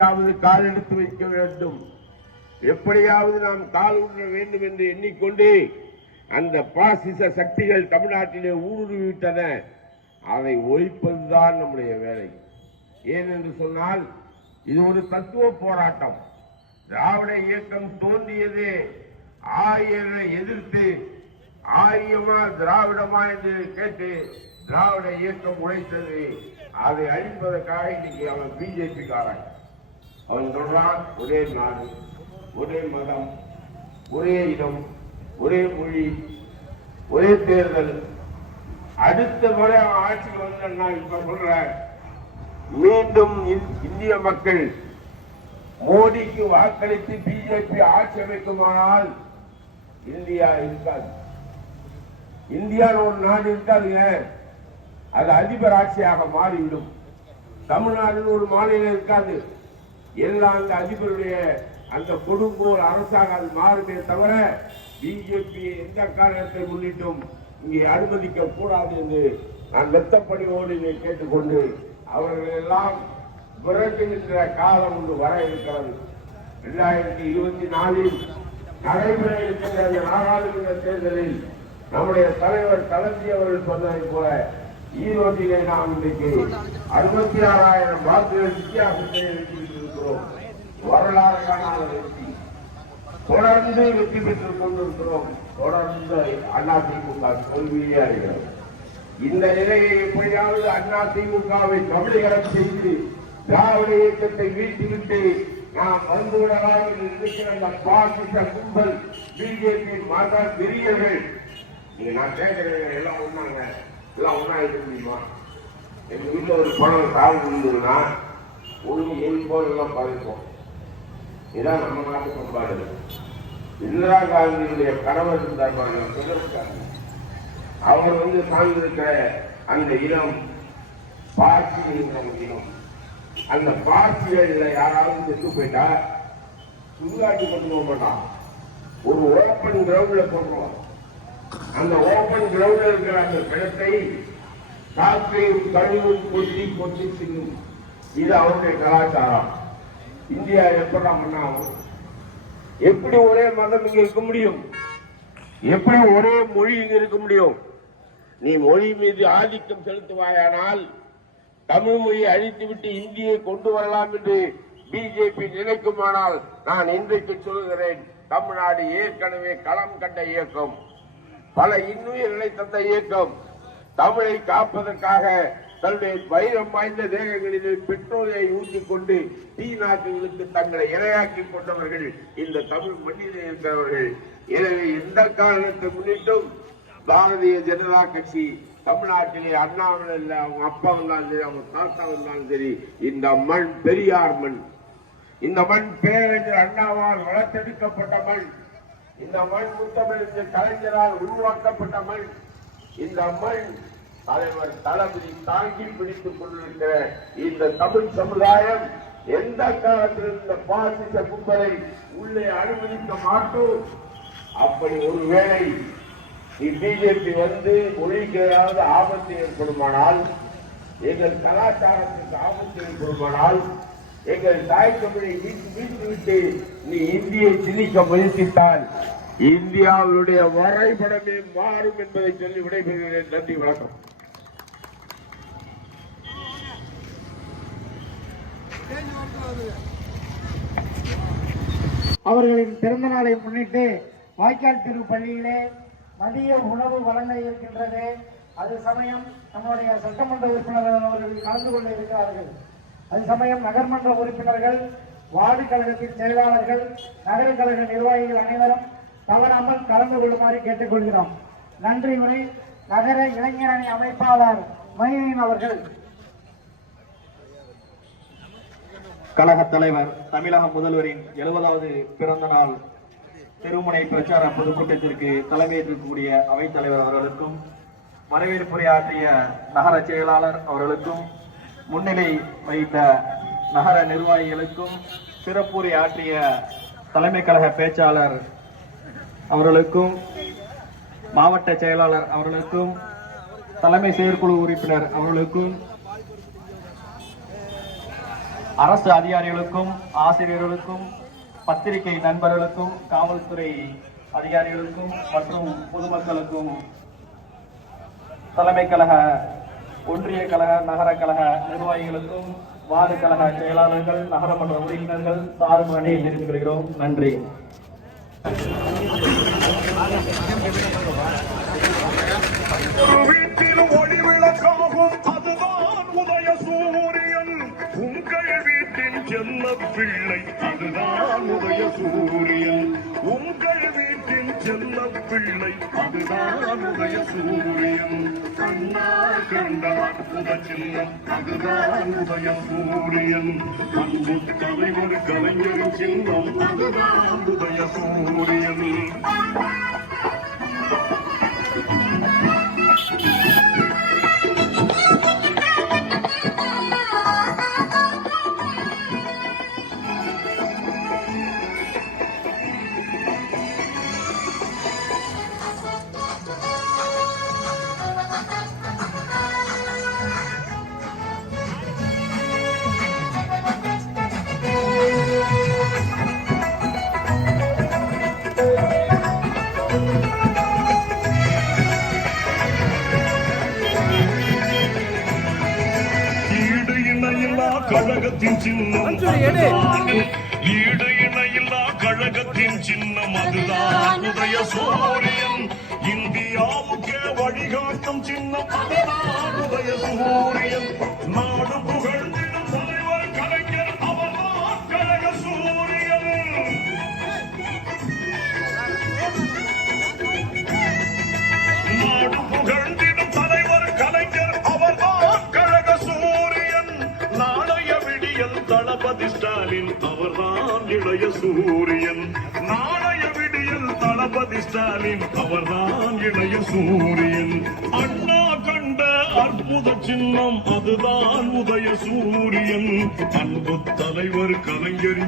எப்படியாவது கால் எடுத்து வைக்க வேண்டும். எப்படியாவது நாம் கால் உண்ண வேண்டும் என்று எண்ணிக்கொண்டு அந்த பாசிச சக்திகள் தமிழ்நாட்டிலே ஊடுருவிவிட்டன. அதை ஒழிப்பதுதான் நம்முடைய வேலை. ஏனென்று சொன்னால் இது ஒரு தத்துவ போராட்டம். திராவிட இயக்கம் தோன்றியது ஆரியரை எதிர்த்து ஆரியமா திராவிடமா என்று கேட்டு திராவிட இயக்கம் உழைத்தது. அதை அழிப்பதற்காக இன்னைக்கு அவன் பிஜேபி காரன் அவன் சொல்றான் ஒரே நாடு ஒரே மதம் ஒரே இடம் ஒரே மொழி ஒரே தேர்தல். அடுத்த முறை அவன் ஆட்சிக்கு வந்து நான் இப்ப சொல்ற மீண்டும் இந்- இந்திய மக்கள் மோடிக்கு வாக்களித்து பிஜேபி ஆட்சி அமைக்குமானால் இந்தியா இருக்காது. இந்தியாவில் ஒரு நாடு இருக்காதுங்க அது அதிபர் ஆட்சியாக மாறிவிடும். தமிழ்நாடுன்னு ஒரு மாநிலம் இருக்காது. எல்லாம் அந்த அதிபருடைய அந்த கொடுங்கோல் அரசாக அது மாறுமே தவிர பிஜேபி எந்த காரணத்தை முன்னிட்டும் இங்கே அனுமதிக்க கூடாது என்று நான் வெத்தப்படியோடு இதை கேட்டுக்கொண்டு அவர்கள் எல்லாம் விரட்டுகின்ற காலம் ஒன்று வர இருக்கிறது. இரண்டாயிரத்தி இருபத்தி நாலில் நடைபெற இருக்கின்ற அந்த நாடாளுமன்ற தேர்தலில் நம்முடைய தலைவர் தளர்த்தி அவர்கள் சொன்னதை போல ஈரோட்டிலே நாம் இன்றைக்கு அறுபத்தி ஆறாயிரம் வாக்குகள் வித்தியாசத்தை இருக்கிறோம். வரலாறு காணாத வெற்றி தொடர்ந்து வெற்றி பெற்றுக் கொண்டிருக்கிறோம். தொடர்ந்து அதிமுக தோல்வியே அடைகிறது. இந்த நிலையை எப்படியாவது அதிமுகவை கபலீகரம் செய்து திராவிட இயக்கத்தை வீழ்த்திவிட்டு நாம் வந்துவிடலாம் என்று நினைக்கிற அந்த பாசிச கும்பல் பிஜேபி மத பெரியர்கள். நீங்க நான் கேட்கிறேன் எல்லாம் ஒண்ணாங்க எல்லாம் ஒண்ணா இருக்க முடியுமா? எங்க வீட்டில் ஒரு பணம் சாவு இருந்ததுன்னா ஒழுங்கு என் போல எல்லாம் பாதிப்போம். இதான் நம்ம நாட்டு பண்பாடு இந்திரா காந்தியுடைய கணவர் இருந்தார் பாருங்க அவர் வந்து சார்ந்திருக்கிற அந்த இனம் பார்சி இனம். அந்த பார்சிகள்ல யாராவது செத்து போயிட்டா சுடுகாட்டி கொண்டு போக மாட்டான். ஒரு ஓப்பன் கிரவுண்ட்ல போடுறோம் அந்த ஓப்பன் கிரவுண்ட்ல இருக்கிற அந்த பிணத்தை காற்றையும் கழிவும் கொட்டி கொட்டி சிங்கும் இது அவருடைய கலாச்சாரம். இந்தியா எப்படா மண்ணாகும் எப்படி ஒரே மதம் இங்க இருக்க முடியும்? எப்படி ஒரே மொழி இங்க இருக்க முடியும்? நீ மொழி மீது ஆதிக்கம் செலுத்துவாயானால் தமிழ் மொழியை அழித்துவிட்டு இந்தியை கொண்டு வரலாம் என்று பிஜேபி நினைக்குமானால் நான் இன்றைக்கு சொல்கிறேன் தமிழ்நாடு ஏற்கனவே களம் கண்ட இயக்கம். பல இன்னுயிர்களை தந்த இயக்கம். தமிழை காப்பதற்காக தன்னுடைய வைரம் வாய்ந்த தேகங்களில் பெட்ரோலை ஊற்றிக் கொண்டு தீ நாட்டுகளுக்கு தங்களை இரையாக்கி கொண்டவர்கள் இந்த தமிழ் மண்ணிலே இருக்கிறவர்கள். எனவே எந்த காரணத்தை முன்னிட்டும் பாரதிய ஜனதா கட்சி தமிழ்நாட்டிலே அண்ணாவில் இல்லை அவங்க அப்பா வந்தாலும் சரி அவங்க தாத்தா வந்தாலும் சரி இந்த மண் பெரியார் மண். இந்த மண் பேரறிஞர் அண்ணாவால் வளர்த்தெடுக்கப்பட்ட மண். இந்த மண் முத்தமிழ் கலைஞரால் உருவாக்கப்பட்ட மண். இந்த மண் தலைவர் தளபதி தாங்கி பிடித்துக் கொண்டிருக்கிற இந்த தமிழ் சமுதாயம் எந்த காலத்தில் இந்த பாசிச கும்பலை உள்ளே அனுமதிக்க மாட்டோம்? அப்படி ஒருவேளை பிஜேபி வந்து மொழிக்கு ஏதாவது ஆபத்து ஏற்படுமானால் எங்கள் கலாச்சாரத்திற்கு ஆபத்து ஏற்படுமானால் எங்கள் தாய் தமிழை வீட்டு வீட்டு விட்டு நீ இந்தியை திணிக்க முயற்சித்தால் இந்தியாவுடைய வரைபடமே மாறும் என்பதை சொல்லி விடைபெறுகிறேன். நன்றி வணக்கம். அவர்களின் பிறந்த நாளை முன்னிட்டு வாய்க்கால் திரு பள்ளியிலே மதிய உணவு வழங்க இருக்கின்றது. அது சமயம் நம்முடைய சட்டமன்ற உறுப்பினர்கள் அவர்கள் கலந்து கொள்ள இருக்கிறார்கள். அது சமயம் நகர்மன்ற உறுப்பினர்கள் வார்டு கழகத்தின் செயலாளர்கள் நகர கழக நிர்வாகிகள் அனைவரும் தவறாமல் கலந்து கொள்ளுமாறு கேட்டுக்கொள்கிறோம். நன்றி உரை நகர இளைஞரணி அமைப்பாளர் மணியன் அவர்கள். கழக தலைவர் தமிழக முதல்வரின் எழுபதாவது பிறந்த நாள் திருமுனை பிரச்சார பொதுக்கூட்டத்திற்கு தலைமையேற்றக்கூடிய அவைத் தலைவர் அவர்களுக்கும் வரவேற்புரையாற்றிய நகர செயலாளர் அவர்களுக்கும் முன்னிலை வைத்த நகர நிர்வாகிகளுக்கும் சிறப்புரை ஆற்றிய தலைமை கழக பேச்சாளர் அவர்களுக்கும் மாவட்ட செயலாளர் அவர்களுக்கும் தலைமை செயற்குழு உறுப்பினர் அவர்களுக்கும் அரசு அதிகாரிகளுக்கும் ஆசிரியர்களுக்கும் பத்திரிகை நண்பர்களுக்கும் காவல்துறை அதிகாரிகளுக்கும் மற்றும் பொதுமக்களுக்கும் தலைமை கழக ஒன்றிய கழக நகர கழக நிர்வாகிகளுக்கும் வார்டு கழக செயலாளர்கள் நகரமன்ற உறுப்பினர்கள் சார்பு அணியில் தெரிவித்துக் நன்றி. பிள்ளை அதுதான் உதய சூரியன். உங்கள் வீட்டின் செல்ல பிள்ளை அதுதான் உதய சூரியன். கண்ணால் கண்ட அற்புத சின்னம் அதுதான் உதய சூரியன். அன்பு தலைவர் கலைஞர் சின்னம் அதுதான் உதய சூரியன். கழகத்தின் சின்னம். ஈடு இணையில்லா கழகத்தின் சின்னம் அதுதான். உதய சூரியன் இந்தியாவுக்கே வழிகாட்டும் சின்னம் அதுதான். உதய சூரியன். உதய சூரியன் நாளைய விடியல் தளபதி ஸ்டாலின் அவர்தான் இளைய சூரியன். அண்ணா கண்ட அற்புத சின்னம் அதுதான் உதய சூரியன். அன்பு தலைவர் கலைஞர்